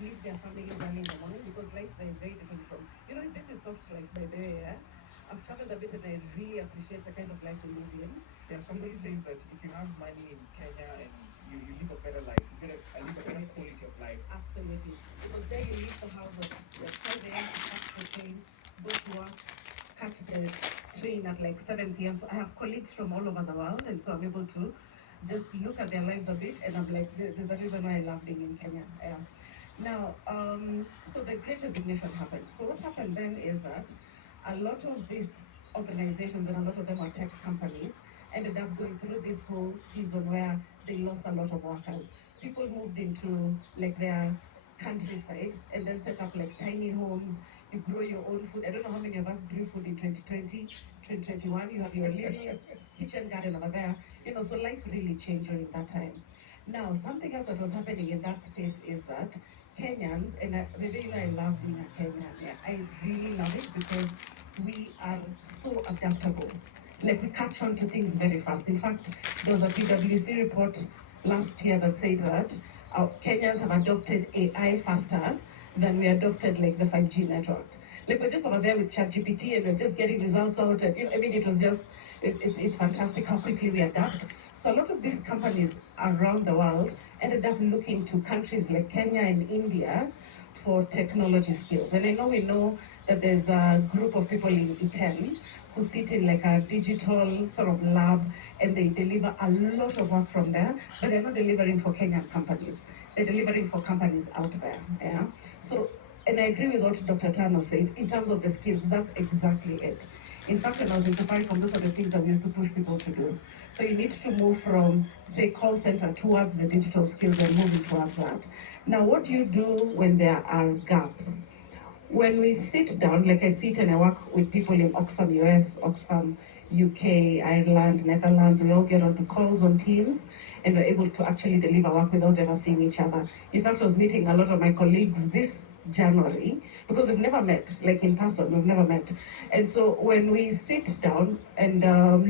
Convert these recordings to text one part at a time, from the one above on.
leave their families early in the morning because life there is very different from, this is soft life by the way, yeah? I've traveled a bit and I really appreciate the kind of life we live in. Yeah, somebody says that if you have money in Kenya and you live a better life, you get live a better Absolutely. quality of life. Absolutely. Because there you leave the house at like 5 a.m. to catch the train, go to work, catch the train at like 7 p.m. So I have colleagues from all over the world, and so I'm able to just look at their lives a bit, and I'm like, there's a reason why I love being in Kenya. Yeah. Now, so the Great Resignation happened. So what happened then is that a lot of these organizations, and a lot of them are tech companies, ended up going through this whole season where they lost a lot of workers. People moved into like their countryside and then set up like tiny homes. You grow your own food. I don't know how many of us grew food in 2020, 2021. You have your little kitchen garden over there. So life really changed during that time. Now, something else that was happening in that space is that Kenyans, and the day I love being a Kenyan, yeah, I really love it because we are so adaptable. Like we catch on to things very fast. In fact, there was a PwC report last year that said that Kenyans have adopted AI faster than we adopted like the 5G network. Like we're just over there with ChatGPT and we're just getting results out. And I mean, it was just it's fantastic how quickly we adapt. So a lot of these companies around the world ended up looking to countries like Kenya and India for technology skills. And I know we know that there's a group of people in Italy who sit in like a digital sort of lab and they deliver a lot of work from there, but they're not delivering for Kenyan companies. They're delivering for companies out there. Yeah. So, and I agree with what Dr. Tano said in terms of the skills. That's exactly it. In fact, when I was in Safaricom, those are the things that we used to push people to do. So you need to move from, say, call center towards the digital skills and moving towards that. Now, what do you do when there are gaps? When we sit down, like I sit and I work with people in Oxfam US, Oxfam UK, Ireland, Netherlands, we all get onto calls on Teams and we're able to actually deliver work without ever seeing each other. In fact, I was meeting a lot of my colleagues this January because we've never met, like in person, we've never met. And so when we sit down and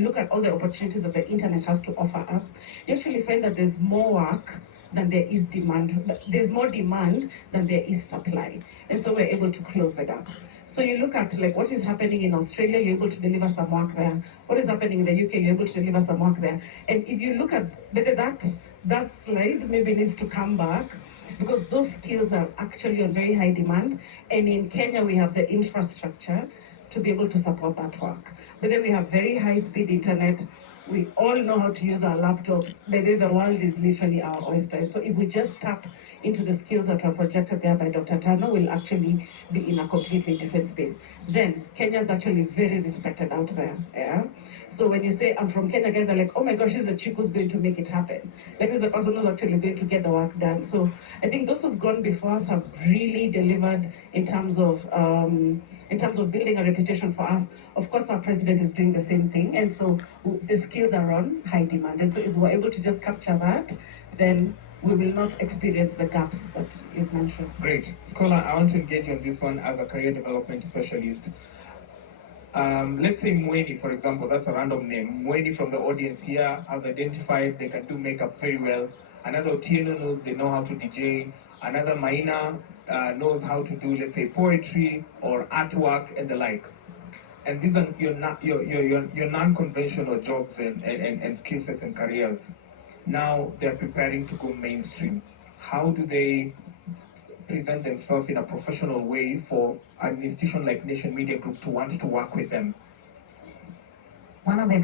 look at all the opportunities that the internet has to offer us, you actually find that there's more work than there is demand. There's more demand than there is supply. And so we're able to close the gap. So you look at like what is happening in Australia, you're able to deliver some work there. What is happening in the UK, you're able to deliver some work there. And if you look at that slide maybe needs to come back because those skills are actually on very high demand. And in Kenya we have the infrastructure to be able to support that work. But then we have very high speed internet. We all know how to use our laptops. The world is literally our oyster. So if we just tap into the skills that are projected there by Dr. Tano, we'll actually be in a completely different space. Then Kenya is actually very respected out there. Yeah. So when you say I'm from Kenya, guys are like, oh my gosh, this is the chick who's going to make it happen. Like this is the person who's actually going to get the work done. So I think those who've gone before us have really delivered in terms of building a reputation for us. Of course, our president is doing the same thing, and so the skills are on high demand. And so if we're able to just capture that, then we will not experience the gaps that you've mentioned. Great. Scholar, I want to engage on this one as a career development specialist. Let's say Mweni, for example, that's a random name. Mweni from the audience here has identified they can do makeup very well. Another Otieno knows they know how to DJ. Another Maina knows how to do, let's say, poetry or artwork and the like. And these are your non-conventional jobs and skill sets and careers. Now they're preparing to go mainstream. How do they present themselves in a professional way for an institution like Nation Media Group to want to work with them? One of the